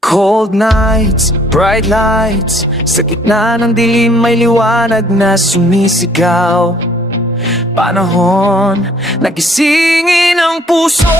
Cold nights, bright lights, sa gitna ng dilim may liwanag na sumisigaw. Panahon, nagisingin ang puso.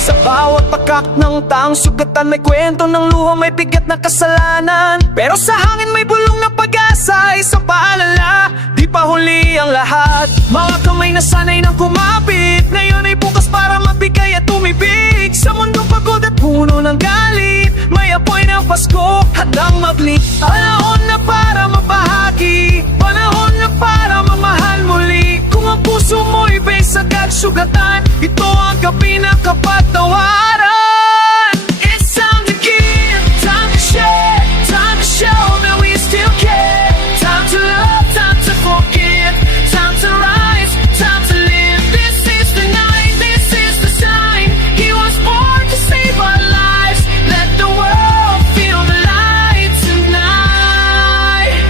Sa bawat pakak ng taong sugatan may kwento ng luha, may bigat na kasalanan. Pero sa hangin may bulong na pag-asa, isang paalala, di pa huli ang lahat. Mga kamay na sanay nang kumapit, ngayon ay bukas para mabigay at umibig. Sa mundong pagod at puno ng galit, may apoy ng Pasko, handang maglit. Panahon na para mabahagi, panahon na para mamahal muli. Kung ang puso mo'y may sagad sugatan, ito ang gabi na kapatawaran. It's time to give, time to share, time to show that we still care. Time to love, time to forgive, time to rise, time to live. This is the night, this is the sign. He was born to save our lives. Let the world feel the light tonight.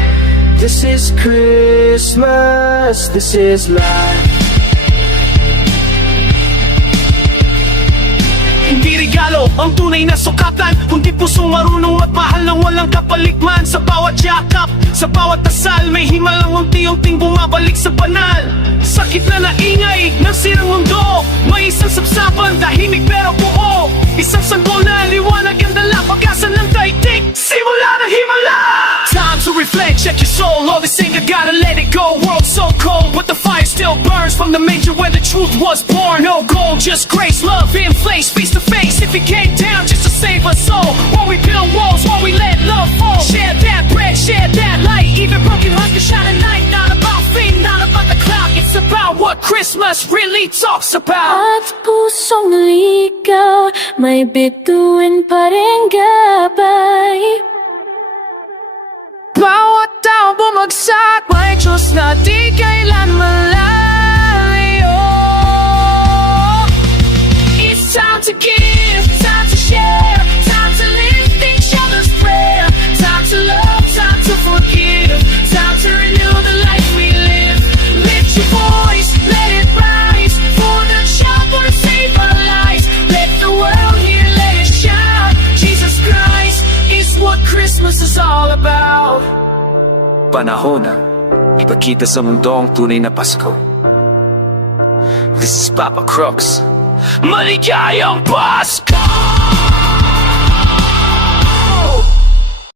This is Christmas, this is life. Hindi regalo ang tunay na sukatan, kundi pusong marunong at mahal ng walang kapalikman. Sa bawat yakap, sa bawat dasal, may himalang unti-unting bumabalik sa banal. Sakit na naingay ng sirang mundo, may isang sapsapan, tahimik pero buo. Isang sanggol na liwanag ang dala, pag-asa ng daigdig, simula ng himala. Time to reflect, check your soul, all this anger gotta let it go. World so cold, but the fire still burns from the manger where the truth was born. No gold, just grace, love in place, face to face. If he came down just to save us all, while we build walls, while we let love fall. Share that bread, share that light, even broken hearts can shine at night. Not about fame, not about the cloud, it's about what Christmas really talks about. At pusong ligaw, may bituin pa rin gabay. Bawat tao bumagsak, may Diyos na di kailan malayo. It's time to give, time to share, time to lift each other's prayer. Time to love, time to forgive, time to renew the life we live. Lift your voice, let it rise, for the shepherd save our lives. Let the world hear, let it shout. Jesus Christ is what Christmas is all about. Panahon na ipakita sa mundo ang tunay na Pasko. This is Papa Crooks. Maligayang Pasko!